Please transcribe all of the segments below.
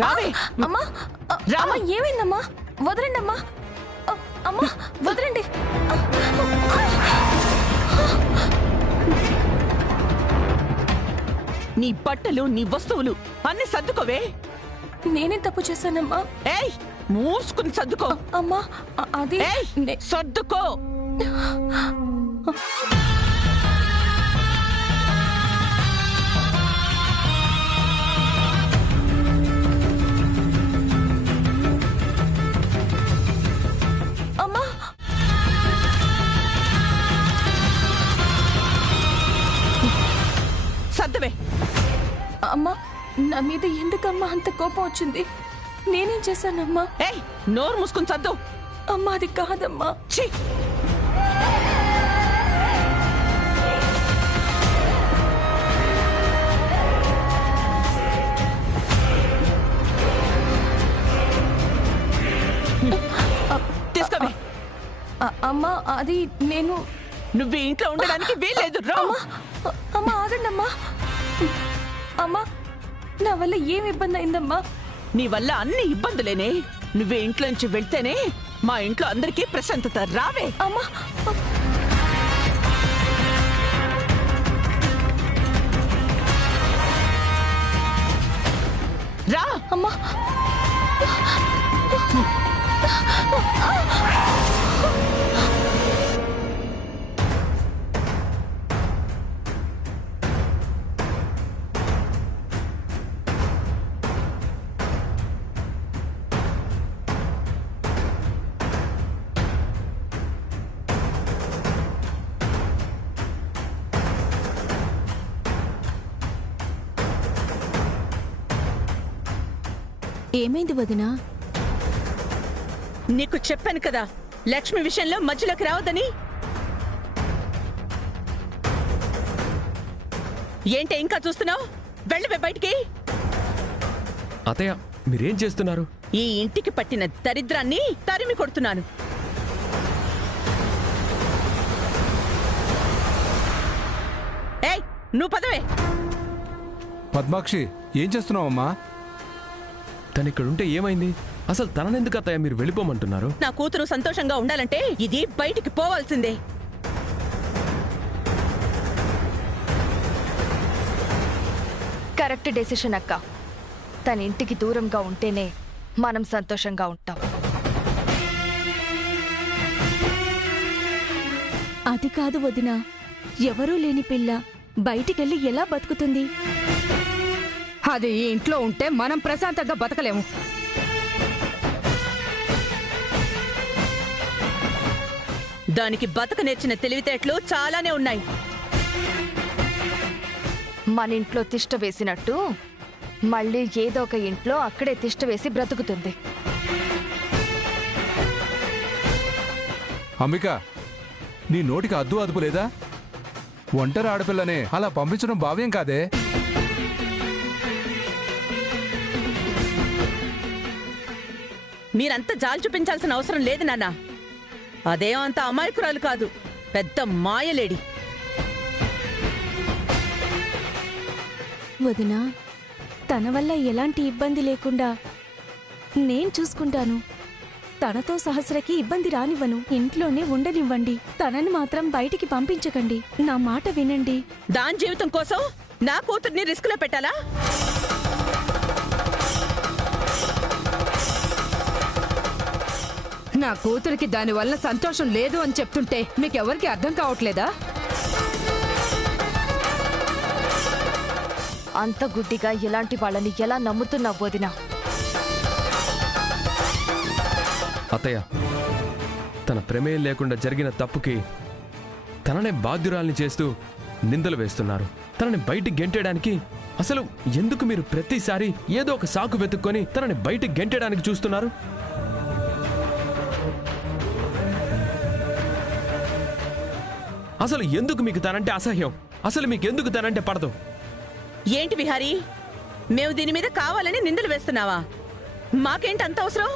రావే అమ్మా అమ్మా ఏమైందమ్మా వదలండి అమ్మా అమ్మా వదలండి నీ బట్టలు నీ వస్తువులు అన్ని సర్దుకోవే. నేనేం తప్పు చేశానమ్మా? ఏయ్ మూసుకుని సర్దుకో. అమ్మా అది సర్దుకో. సర్దవే. అమ్మా నా మీద ఎందుకమ్మా అంత కోపం వచ్చింది? నేనేం చేశానమ్మా? ఏయ్ నోరు మూసుకుని సర్దు. అమ్మా అది కాదమ్మా. ఛీ తీసుకోవే. అమ్మా అది నేను నువ్వు ఇంట్లో ఉండడానికి వీల్లేదు. అమ్మా ఆగండి అమ్మా. అమ్మా నా వల్ల ఏం ఇబ్బంది అయిందమ్మా? నీ వల్ల అన్ని ఇబ్బందులేనే. నువ్వే ఇంట్లో నుంచి వెళ్తేనే మా ఇంట్లో అందరికీ ప్రశాంతత. రావే. అమ్మా రా. అమ్మా ఏమైంది వదినా? నీకు చెప్పాను కదా లక్ష్మి విషయంలో మధ్యలోకి రావద్దని. ఏంటి ఇంకా చూస్తున్నావు? వెళ్ళవే బయటికి. అత్తయ్య మీరేం చేస్తున్నారు? ఈ ఇంటికి పట్టిన దరిద్రాన్ని తరిమి కొడుతున్నాను. ఏయ్ నువ్వు పదవే. పద్మాక్షి ఏం చేస్తున్నావమ్మా? తను ఇక్కడుంటే ఏమైంది? అసలు తననెందుకు అత్తయ్య మీరు వెళ్ళిపోమంటున్నారు? నా కూతురు సంతోషంగా ఉండాలంటే ఇది బయటికి పోవాల్సిందే. కరెక్ట్ డెసిషన్ అక్క. తన ఇంటికి దూరంగా ఉంటేనే మనం సంతోషంగా ఉంటాం. అది కాదు వదినా, ఎవరూ లేని పిల్ల బయటికెళ్ళి ఎలా బతుకుతుంది? అది ఈ ఇంట్లో ఉంటే మనం ప్రశాంతంగా బతకలేము. దానికి బతక నేర్చిన తెలివితేటలు చాలానే ఉన్నాయి. మన ఇంట్లో తిష్ట వేసినట్టు మళ్ళీ ఏదో ఒక ఇంట్లో అక్కడే తిష్ట వేసి బ్రతుకుతుంది. అంబిక, నీ నోటికి అద్దు అదుపు లేదా? ఒంటరి ఆడపిల్లనే అలా పంపించడం భావ్యం కాదే. మీరంతా జాలి చూపించాల్సిన అవసరం లేదు నాన్న. అదేం అంత అమాయకురాలు కాదు, పెద్ద మాయలేడి. వదినా, తన వల్ల ఎలాంటి ఇబ్బంది లేకుండా నేను చూసుకుంటాను. తనతో సహస్రకి ఇబ్బంది రానివ్వను. ఇంట్లోనే ఉండనివ్వండి. తనని మాత్రం బయటికి పంపించకండి. నా మాట వినండి. దాని జీవితం కోసం నా కూతుర్ని రిస్క్ లో పెట్టాలా? నా కూతురికి దానివల్ల సంతోషం లేదు అని చెప్తుంటే మీకెవరికి అర్థం కావట్లేదా? అంత గుడ్డిగా ఇలాంటి వాళ్ళని ఎలా నమ్ముతున్నావు వదినా? అత్తయ్య, తన ప్రమేయం లేకుండా జరిగిన తప్పుకి తననే బాధ్యురాల్ని చేస్తూ నిందలు వేస్తున్నారు. తనని బయటికి గెంటేయడానికి అసలు ఎందుకు మీరు ప్రతిసారి ఏదో ఒక సాకు వెతుక్కొని తనని బయటికి గెంటేయడానికి చూస్తున్నారు? అసలు ఎందుకు మీకు తనంటే అసహ్యం? అసలు మీకు ఎందుకు తనంటే పడదు? ఏంటి విహారీ, మేము దీని మీద కావాలని నిందలు వేస్తున్నావా? మాకేంటి అంత అవసరం?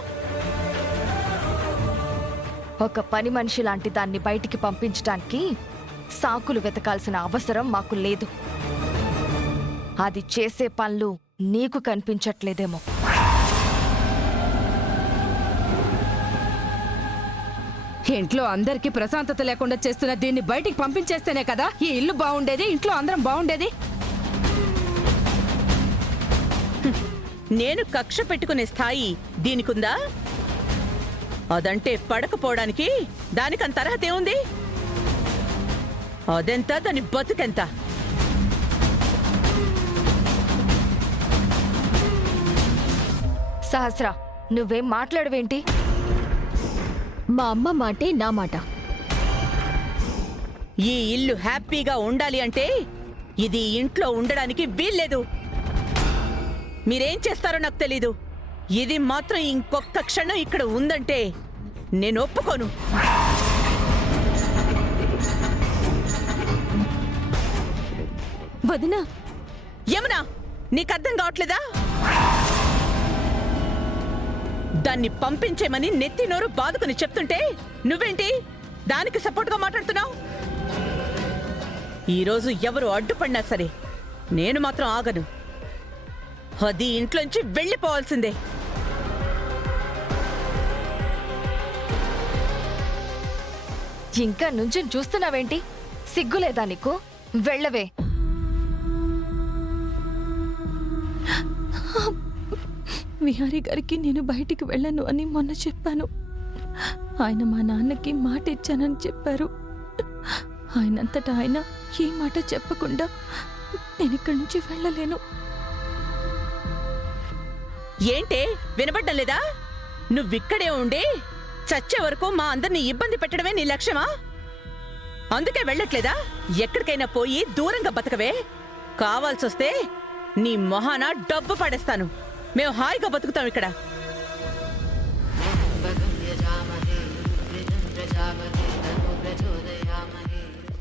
ఒక పని మనిషి లాంటి దాన్ని బయటికి పంపించడానికి సాకులు వెతకాల్సిన అవసరం మాకు లేదు. అది చేసే పనులు నీకు కనిపించట్లేదేమో. ఇంట్లో అందరికీ ప్రశాంతత లేకుండా చేస్తున్న దీన్ని బయటికి పంపించేస్తేనే కదా ఈ ఇల్లు బాగుండేది, ఇంట్లో అందరం బాగుండేది. నేను కక్ష పెట్టుకునే స్థాయి దీనికుందా? అదంటే పడకపోవడానికి దానికంత అర్హత ఏముంది? అదెంత, దాని బతుకెంత? సహస్ర, నువ్వేం మాట్లాడవేంటి? మా అమ్మ మాటే నా మాట. ఈ ఇల్లు హ్యాపీగా ఉండాలి అంటే ఇది ఇంట్లో ఉండడానికి వీల్లేదు. మీరేం చేస్తారో నాకు తెలీదు. ఇది మాత్రం ఇంకొక క్షణం ఇక్కడ ఉందంటే నేను ఒప్పుకోను. వదినా, యమునా, నీకు అర్థం కావట్లేదా? దాన్ని పంపించేమని నెత్తి నోరు బాదుకుని చెప్తుంటే నువ్వేంటి దానికి సపోర్ట్గా మాట్లాడుతున్నావు? ఈరోజు ఎవరు అడ్డుపడినా సరే నేను మాత్రం ఆగను. అది ఇంట్లోంచి వెళ్ళిపోవాల్సిందే. ఇంకా నుంచి చూస్తున్నావేంటి? సిగ్గులేదా నీకు? వెళ్ళవే. విహారీ గారికి నేను బయటికి వెళ్ళను అని మొన్న చెప్పాను. ఆయన మా నాన్నకి మాట ఇచ్చానని చెప్పారు. ఆయనంతటా ఆయన ఏ మాట చెప్పకుండా నేను ఇక్కడి నుంచి వెళ్ళలేను. ఏంటే వినబడ్డం లేదా? నువ్విక్కడే ఉండి చచ్చే వరకు మా అందరినీ ఇబ్బంది పెట్టడమే నీ లక్ష్యమా? అందుకే వెళ్ళట్లేదా? ఎక్కడికైనా పోయి దూరంగా బతకవే. కావాల్సొస్తే నీ మొహాన డబ్బు పడేస్తాను. మేము హాయిగా బతుకుతాం ఇక్కడ.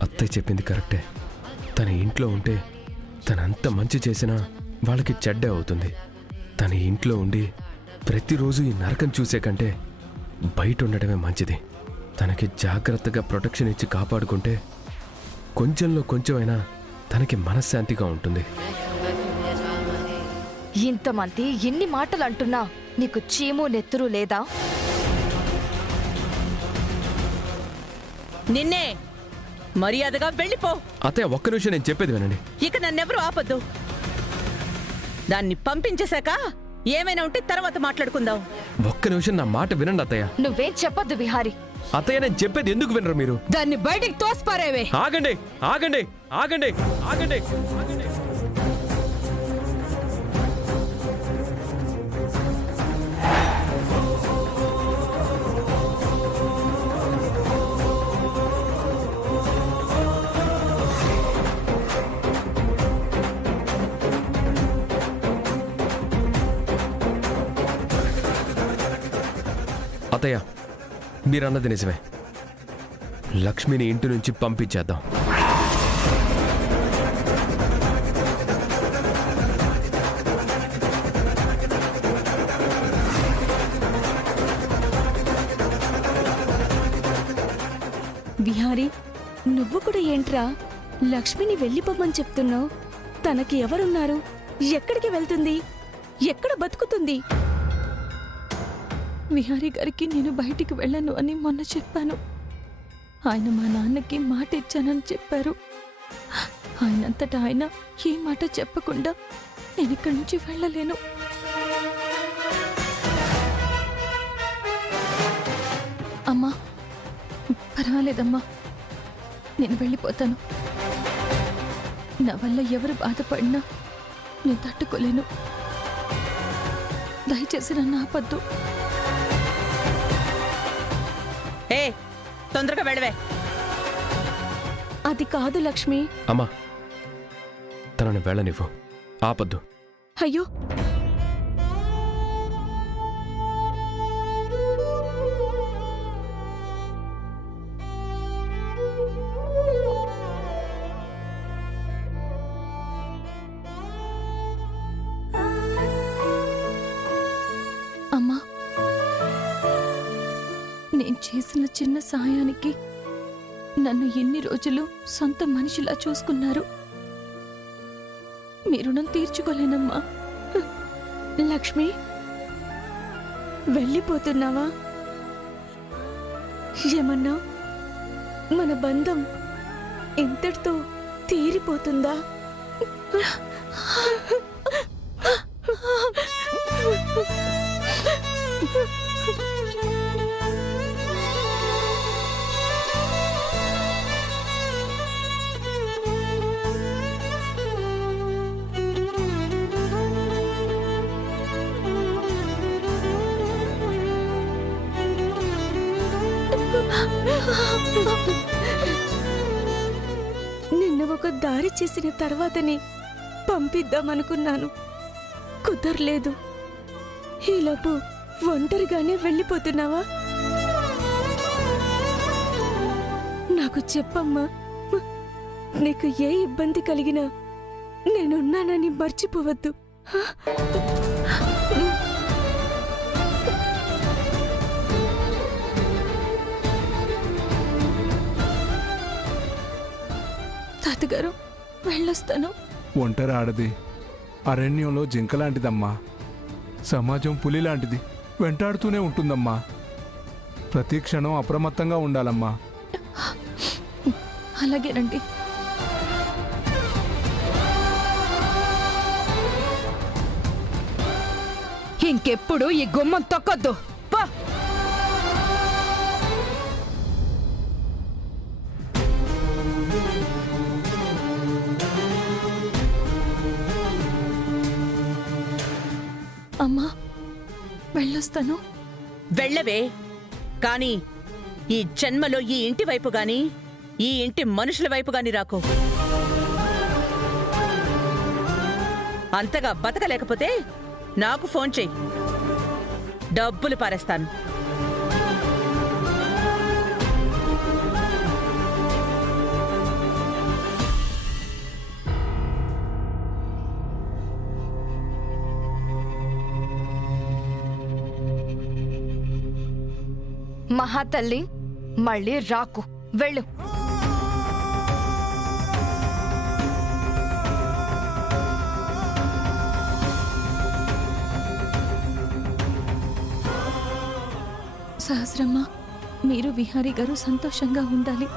అత్తయ్య చెప్పింది కరెక్టే. తన ఇంట్లో ఉంటే తనంత మంచి చేసినా వాళ్ళకి చెడ్డే అవుతుంది. తన ఇంట్లో ఉండి ప్రతిరోజు ఈ నరకం చూసే కంటే బయట ఉండడమే మంచిది. తనకి జాగ్రత్తగా ప్రొటెక్షన్ ఇచ్చి కాపాడుకుంటే కొంచెంలో కొంచెమైనా తనకి మనశ్శాంతిగా ఉంటుంది. ఇంతమంది ఇన్ని మాటలు అంటున్నా నీకు చీము నెత్తురు లేదా? నిన్నే మర్యాదగా వెళ్ళిపో. అత్తయ్య, ఒక్క నిమిషం నేను చెప్పేది వినండి. ఇక నన్నెవరూ ఆపొద్దు. దాన్ని పంపించేశాక ఏమైనా ఉంటే తర్వాత మాట్లాడుకుందాం. ఒక్క నిమిషం నా మాట వినండి అత్తయ్య. నువ్వేం చెప్పొద్దు విహారీ. అత్తయ్య, నేను చెప్పేది ఎందుకు వినరు మీరు? దాన్ని బయటికి తోసిపారేవే. ఆగండి, ఆగండి, ఆగండి, ఆగండి, ఆగండి. అత్తయ్య, మీరన్నది నిజమే. లక్ష్మిని ఇంటి నుంచి పంపించేద్దాం. విహారీ, నువ్వు కూడా ఏంట్రా లక్ష్మిని వెళ్ళిపోమని చెప్తున్నావు? తనకి ఎవరున్నారు? ఎక్కడికి వెళ్తుంది? ఎక్కడ బతుకుతుంది? విహారీ గారికి నేను బయటికి వెళ్ళను అని మొన్న చెప్పాను. ఆయన మా నాన్నకి మాట ఇచ్చానని చెప్పారు. ఆయనంతటా ఆయన ఏ మాట చెప్పకుండా నేను ఇక్కడి నుంచి వెళ్ళలేను. అమ్మా, పర్వాలేదమ్మా, నేను వెళ్ళిపోతాను. నా వల్ల ఎవరు బాధపడినా నేను తట్టుకోలేను. దయచేసి నన్ను ఆపద్దు. ఏ తొందరగా వెళ్ళవే. అది కాదు లక్ష్మి. అమ్మా, తనని వెళ్ళనివ్వు, ఆపద్దు. అయ్యో, అమ్మా, నేను చేసిన చిన్న సహాయానికి నన్ను ఎన్ని రోజులు సొంత మనిషిలా చూసుకున్నారు. మీ రుణం తీర్చుకోలేనమ్మా. లక్ష్మి, వెళ్ళిపోతున్నావా? ఏమన్నా మన బంధం ఇంతటితో తీరిపోతుందా? నిన్న ఒక దారి చేసిన తర్వాతనే పంపిద్దామనుకున్నాను, కుదరలేదు. ఈలోపు ఒంటరిగానే వెళ్ళిపోతున్నావా? నాకు చెప్పమ్మా, నీకు ఏ ఇబ్బంది కలిగినా నేనున్నానని మర్చిపోవద్దు. తాతగారు, వెళ్ళొస్తాను. ఒంటరి ఆడది అరణ్యంలో జింక లాంటిదమ్మా. సమాజం పులి లాంటిది, వెంటాడుతూనే ఉంటుందమ్మా. ప్రతి క్షణం అప్రమత్తంగా ఉండాలమ్మా. అలాగేనండి. ఇంకెప్పుడు ఈ గుమ్మం తొక్కొద్దు. పో. అమ్మా, వెళ్ళొస్తాను. వెళ్ళవే, కానీ ఈ జన్మలో ఈ ఇంటి వైపు గాని ఈ ఇంటి మనుషుల వైపు గాని రాకు. అంతగా బతకలేకపోతే నాకు ఫోన్ చెయ్యి, డబ్బులు పారేస్తాను. మహాతల్లి, మళ్ళీ రాకు, వెళ్ళు. సహస్రమ్మ, మీరు విహారీ గారు సంతోషంగా ఉండాలి.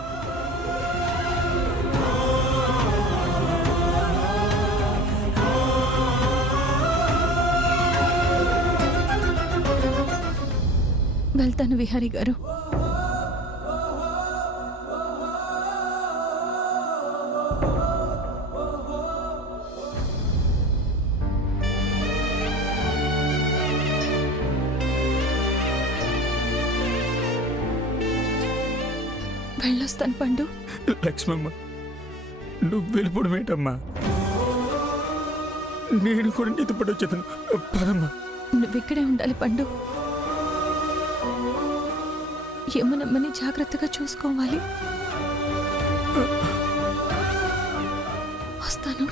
వెళ్తాను విహారీ గారు. వెళ్ళొస్తాను పండు. లక్ష్మమ్మ, నువ్వు వెళ్ళిపోవడం ఏంటమ్మా? నేను కూడా నీతో పాటు వచ్చేతాను. పదమ్మా. నువ్విక్కడే ఉండాలి పండు. యమునమ్మని జాగ్రత్తగా చూసుకోవాలి. వస్తాను.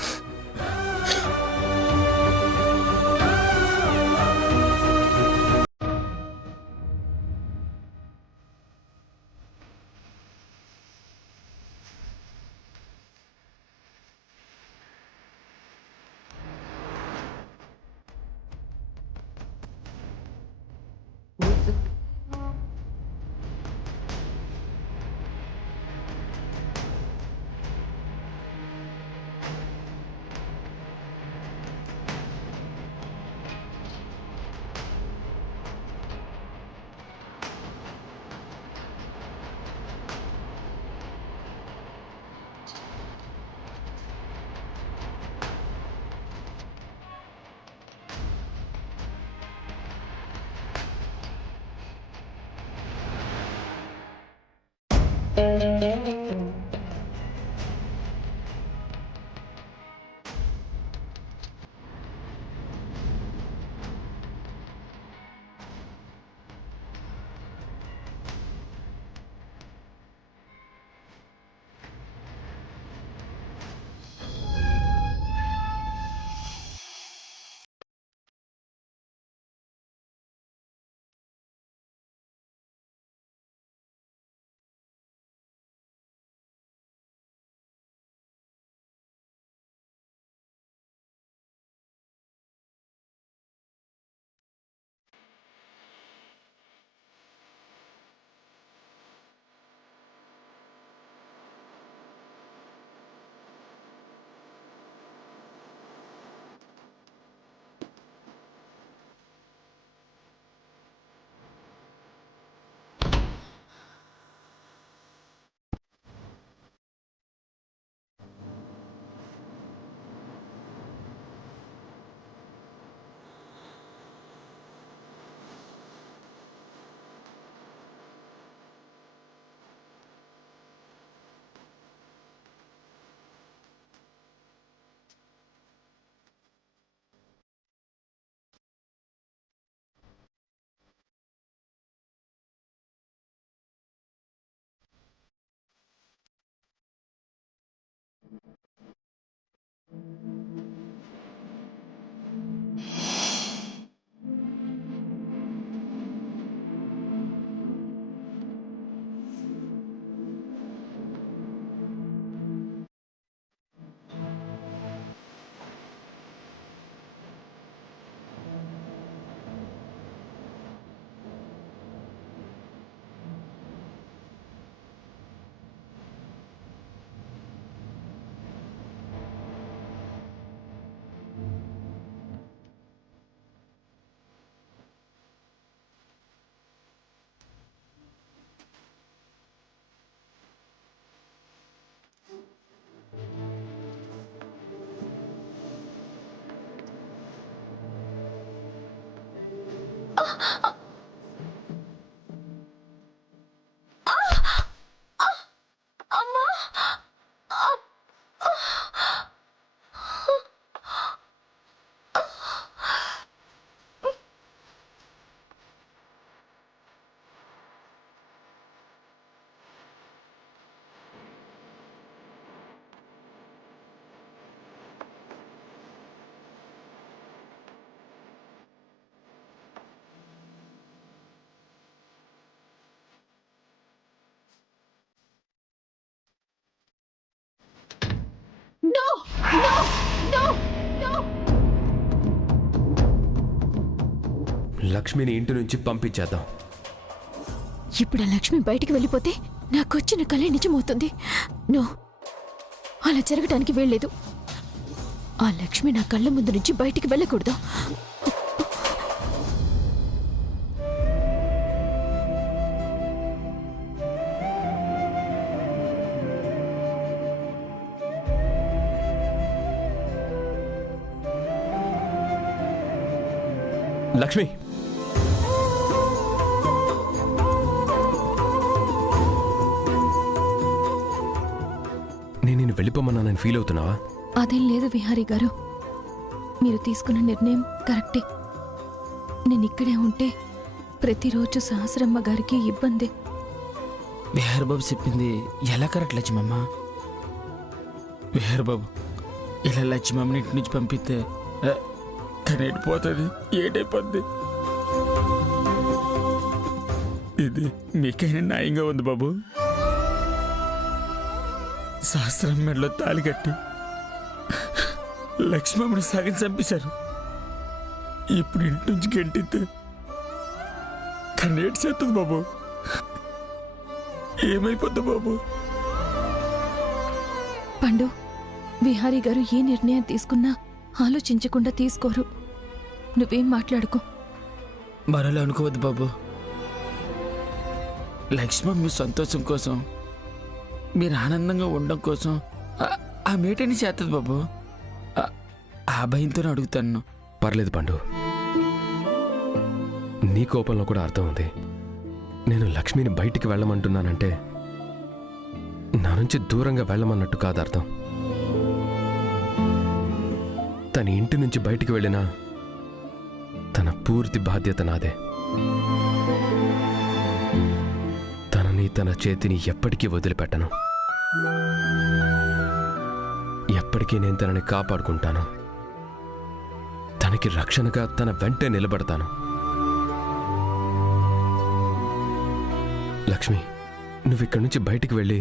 లక్ష్మిని ఇంటి నుంచి పంపించేద్దాం. ఇప్పుడు ఆ లక్ష్మి బయటికి వెళ్ళిపోతే నాకొచ్చిన కళ నిజమవుతుంది. నో, అలా జరగటానికి వీల్లేదు. ఆ లక్ష్మి నా కళ్ళ ముందు నుంచి బయటికి వెళ్ళకూడదు. లక్ష్మి, నేను నిన్ను వెళ్ళిపోమన్నానని ఫీల్ అవుతున్నావా? అదేం లేదు విహారీ గారు, మీరు తీసుకున్న నిర్ణయం కరెక్టే. నేను ఇక్కడే ఉంటే ప్రతిరోజు సహస్రమ్మ గారికి ఇబ్బంది. విహార్ బాబు చెప్పింది ఎలా కరెక్ట్ లక్ష్మమ్మ? విహార్ బాబు ఇలా లక్ష్మమ్మని ఇంటి నుంచి పంపిస్తే తను ఎడిపోతుంది, ఏటైపోద్ది. ఇది మీకైనా న్యాయంగా ఉంది బాబు. సహస్రం మెడలో తాళి కట్టి లక్ష్మమ్మని సగం చంపేశారు. ఇప్పుడు ఇంటి నుంచి గెంటితే తను ఏడు చేస్తుంది బాబు. ఏమైపోద్ది బాబు? పండు, విహారీ గారు ఏ నిర్ణయం తీసుకున్నా ఆలోచించకుండా తీసుకోరు. నువ్వేం మాట్లాడుకో. మరోలా అనుకోవద్దు బాబు. లక్ష్మమ్మ మీ సంతోషం కోసం, మీరు ఆనందంగా ఉండడం కోసం ఆ మేటని చేస్తుంది బాబు. ఆ భయంతోనే అడుగుతాను. పర్లేదు పండు, నీ కోపంలో కూడా అర్థం ఉంది. నేను లక్ష్మిని బయటికి వెళ్ళమంటున్నానంటే నా నుంచి దూరంగా వెళ్ళమన్నట్టు కాదు అర్థం. తన ఇంటి నుంచి బయటికి వెళ్ళినా తన పూర్తి బాధ్యత నాదే. తనని, తన చేతిని ఎప్పటికీ వదిలిపెట్టను. ఎప్పటికీ నేను తనని కాపాడుకుంటాను. తనకి రక్షణగా తన వెంటే నిలబడతాను. లక్ష్మి, నువ్విక్కడి నుంచి బయటికి వెళ్ళి